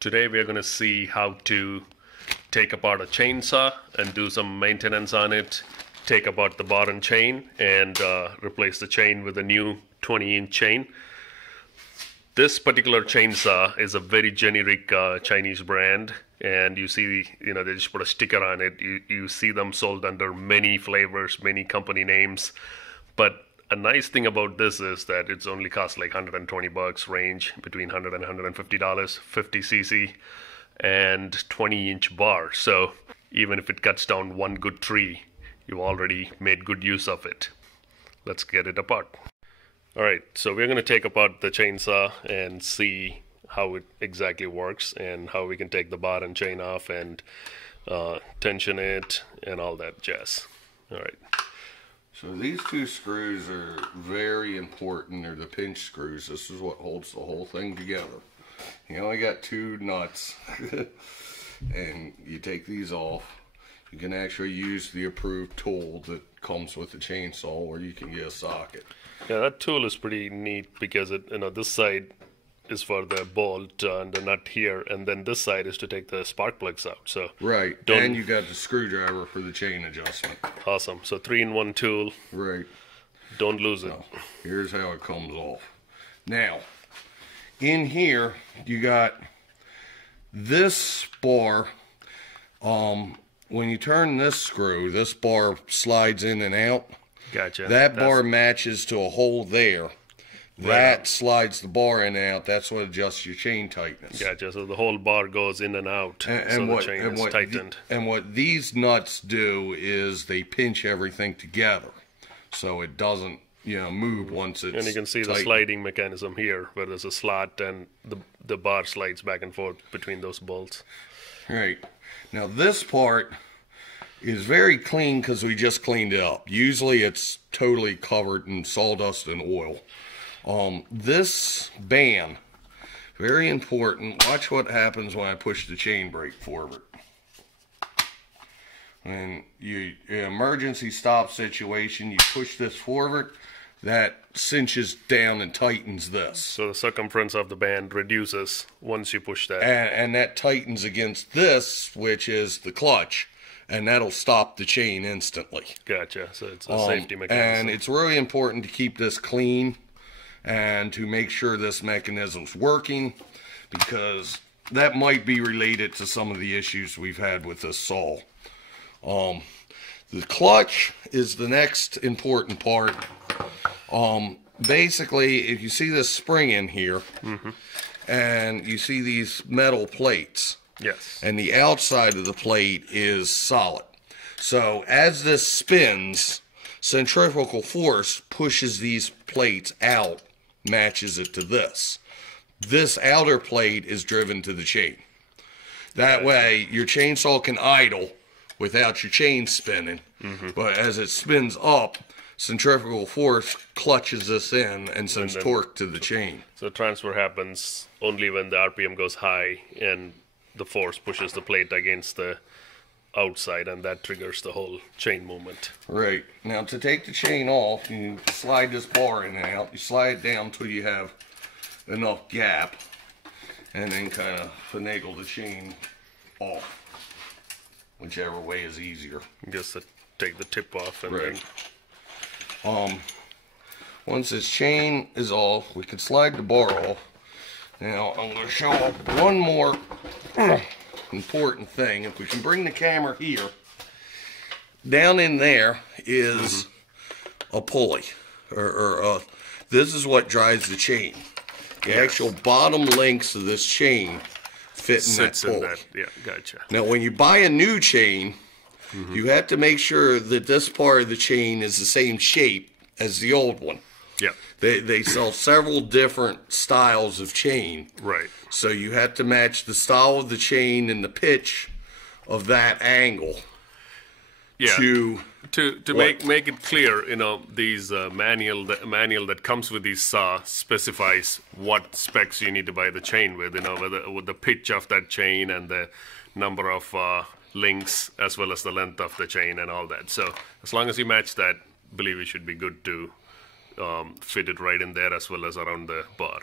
Today we are going to see how to take apart a chainsaw and do some maintenance on it, take apart the bar and chain, and replace the chain with a new 20-inch chain. This particular chainsaw is a very generic Chinese brand, and you see, they just put a sticker on it. You see them sold under many flavors, many company names, but a nice thing about this is that it's only costs like $120 range, between $100 and $150, 50 cc, and 20-inch bar. So even if it cuts down one good tree, you've already made good use of it. Let's get it apart. Alright, so we're going to take apart the chainsaw and see how it exactly works and how we can take the bar and chain off and tension it and all that jazz. Alright. So these two screws are very important. They're the pinch screws. This is what holds the whole thing together. You only got two nuts and you take these off. You can actually use the approved tool that comes with the chainsaw, or you can get a socket. Yeah, that tool is pretty neat because this side is for the bolt and the nut here, and then this side is to take the spark plugs out. So right, and you got the screwdriver for the chain adjustment. Awesome. So 3-in-1 tool. Right. Don't lose it. So, here's how it comes off. Now, in here you got this bar. When you turn this screw, this bar slides in and out. Gotcha. That bar matches to a hole there. That slides the bar in and out. That's what adjusts your chain tightness. Gotcha. So the whole bar goes in and out, so the chain is tightened. And what these nuts do is they pinch everything together, so it doesn't, move once it's. And you can see the sliding mechanism here, where there's a slot and the bar slides back and forth between those bolts. Right. Now this part is very clean because we just cleaned it up. Usually it's totally covered in sawdust and oil. This band, very important. Watch what happens when I push the chain brake forward. When you emergency stop situation, you push this forward, that cinches down and tightens this. So the circumference of the band reduces once you push that. And that tightens against this, which is the clutch, and that'll stop the chain instantly. Gotcha. So it's a safety mechanism. And it's really important to keep this clean and to make sure this mechanism's working, because that might be related to some of the issues we've had with this saw. The clutch is the next important part. Basically, if you see this spring in here, and you see these metal plates, yes, and the outside of the plate is solid. So as this spins, centrifugal force pushes these plates out, matches it to this. This outer plate is driven to the chain. That way your chainsaw can idle without your chain spinning, but as it spins up, centrifugal force clutches this in and sends torque to the chain. So transfer happens only when the RPM goes high and the force pushes the plate against the outside, and that triggers the whole chain movement. Right. Now to take the chain off, you slide this bar in and out. You slide it down until you have enough gap, and then kind of finagle the chain off, whichever way is easier. Just to take the tip off and then once this chain is off, we can slide the bar off. Now I'm going to show up one more important thing. If we can bring the camera here, down in there is a pulley, or this is what drives the chain. The actual bottom links of this chain fit in that pulley. Yeah, gotcha. Now when you buy a new chain, you have to make sure that this part of the chain is the same shape as the old one. Yeah. They sell several different styles of chain. Right. So you have to match the style of the chain and the pitch of that angle. Yeah. To make it clear, these manual that comes with these saw specifies what specs you need to buy the chain with. With the pitch of that chain and the number of links, as well as the length of the chain and all that. So as long as you match that, I believe you should be good to fit it right in there, as well as around the bar.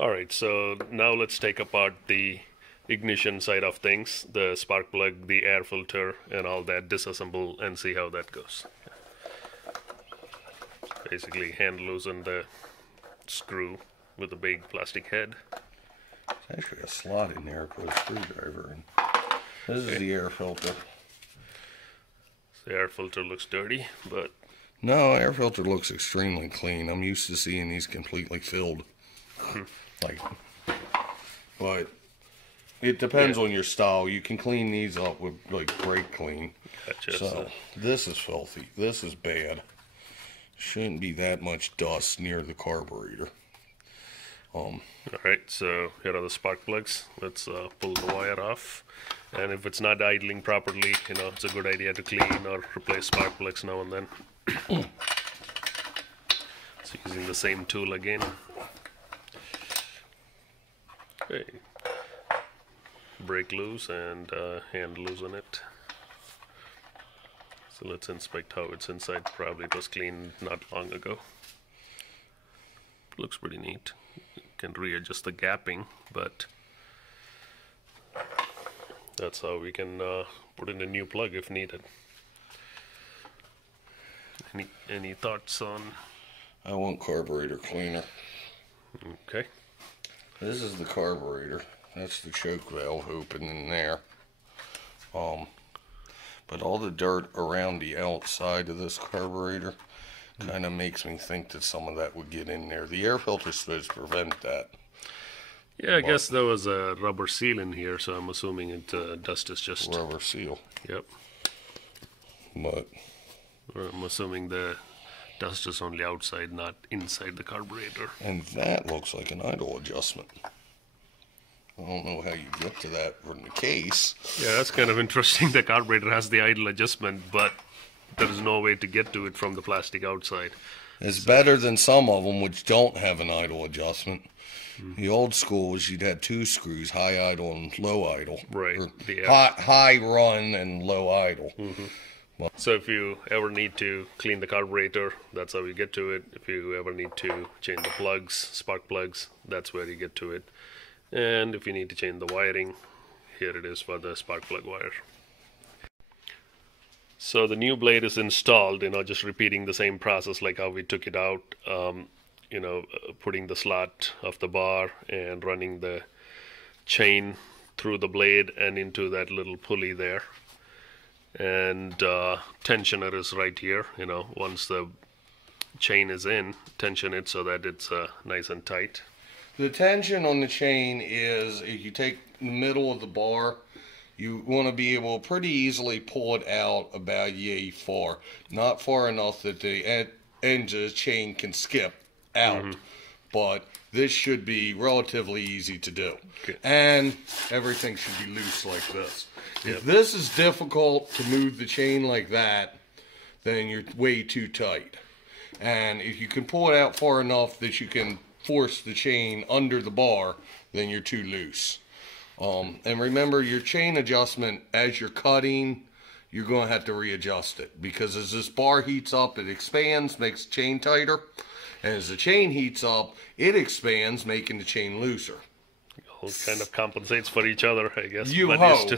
All right, so now let's take apart the ignition side of things, the spark plug, the air filter, and all that, disassemble and see how that goes. Basically hand loosen the screw with a big plastic head. There's actually a slot in there for a screwdriver. And this is the air filter. The air filter looks dirty, but... No, air filter looks extremely clean. I'm used to seeing these completely filled. But it depends on your style. You can clean these up with like brake clean. Gotcha. So this is filthy. This is bad. Shouldn't be that much dust near the carburetor. Alright, so here are the spark plugs. Let's pull the wire off. And if it's not idling properly, it's a good idea to clean or replace spark plugs now and then. So using the same tool again. Okay. Break loose and hand loosen it. So let's inspect how it's inside. Probably it was cleaned not long ago. Looks pretty neat. You can readjust the gapping, but that's how we can put in a new plug if needed. Any thoughts on? I want carburetor cleaner. Okay. This is the carburetor. That's the choke valve opening there. But all the dirt around the outside of this carburetor kind of makes me think that some of that would get in there. The air filter is supposed to prevent that. Yeah, I guess there was a rubber seal in here, so I'm assuming it dust is just... Rubber seal. Yep. But I'm assuming the dust is only outside, not inside the carburetor. And that looks like an idle adjustment. I don't know how you get to that from the case. Yeah, that's kind of interesting. The carburetor has the idle adjustment, but there is no way to get to it from the plastic outside. It's better than some of them which don't have an idle adjustment. The old school was you'd have two screws, high idle and low idle. Right. High run and low idle. So if you ever need to clean the carburetor, that's how you get to it. If you ever need to change the plugs, spark plugs, that's where you get to it. And if you need to change the wiring, here it is for the spark plug wire. So the new blade is installed, just repeating the same process like how we took it out, putting the slot of the bar and running the chain through the blade and into that little pulley there. And tensioner is right here. Once the chain is in, tension it so that it's nice and tight. The tension on the chain is, if you take the middle of the bar, you want to be able to pretty easily pull it out about yay far. Not far enough that the end of the chain can skip out. But this should be relatively easy to do. Okay. And everything should be loose like this. If this is difficult to move the chain like that, then you're way too tight. And if you can pull it out far enough that you can force the chain under the bar, then you're too loose. And remember, your chain adjustment, as you're cutting, you're going to have to readjust it. Because as this bar heats up, it expands, makes the chain tighter. And as the chain heats up, it expands, making the chain looser. All kind of compensates for each other, I guess. You but hope.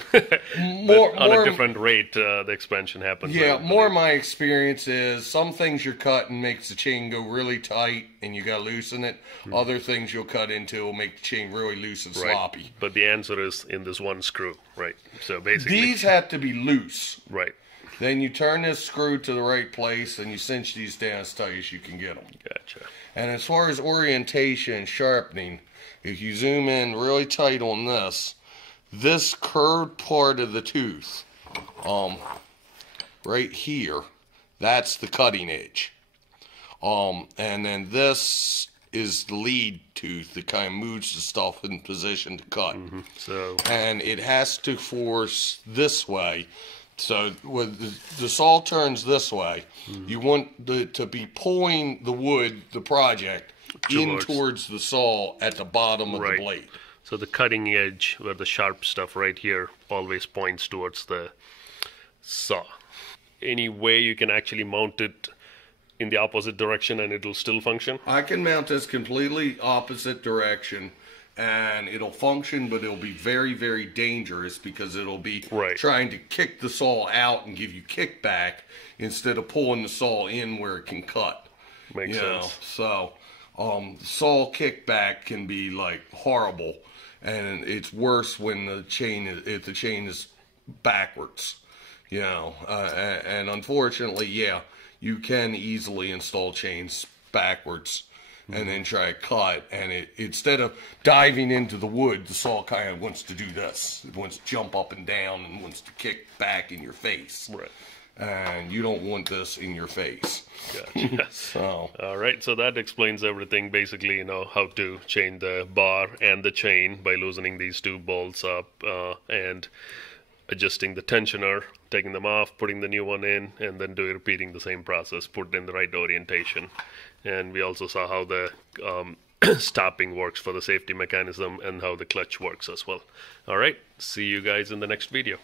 on a different rate, the expansion happens. Yeah, more of my experience is some things you're cutting makes the chain go really tight and you got to loosen it. Other things you'll cut into will make the chain really loose and sloppy. But the answer is in this one screw, right? So basically... These have to be loose. Right. Then you turn this screw to the right place and you cinch these down as tight as you can get them. Gotcha. And as far as orientation and sharpening, if you zoom in really tight on this curved part of the tooth, right here, that's the cutting edge. And then this is the lead tooth that kind of moves the stuff in position to cut. And it has to force this way. So when the saw turns this way, you want to be pulling the wood, the project, towards the saw at the bottom of the blade. So the cutting edge, where the sharp stuff right here, always points towards the saw. Any way you can actually mount it in the opposite direction and it'll still function? I can mount this completely opposite direction and it'll function, but it'll be very, very dangerous because it'll be trying to kick the saw out and give you kickback instead of pulling the saw in where it can cut. Makes sense. So saw kickback can be like horrible, and it's worse when the chain is backwards. And unfortunately, you can easily install chains backwards and then try to cut, and instead of diving into the wood, the saw kind of wants to do this. It wants to jump up and down and wants to kick back in your face. Right. And you don't want this in your face. Gotcha. So. All right, so that explains everything. Basically, how to change the bar and the chain by loosening these two bolts up and adjusting the tensioner, taking them off, putting the new one in, and then repeating the same process, put in the right orientation. And we also saw how the stopping works for the safety mechanism and how the clutch works as well. All right, see you guys in the next video.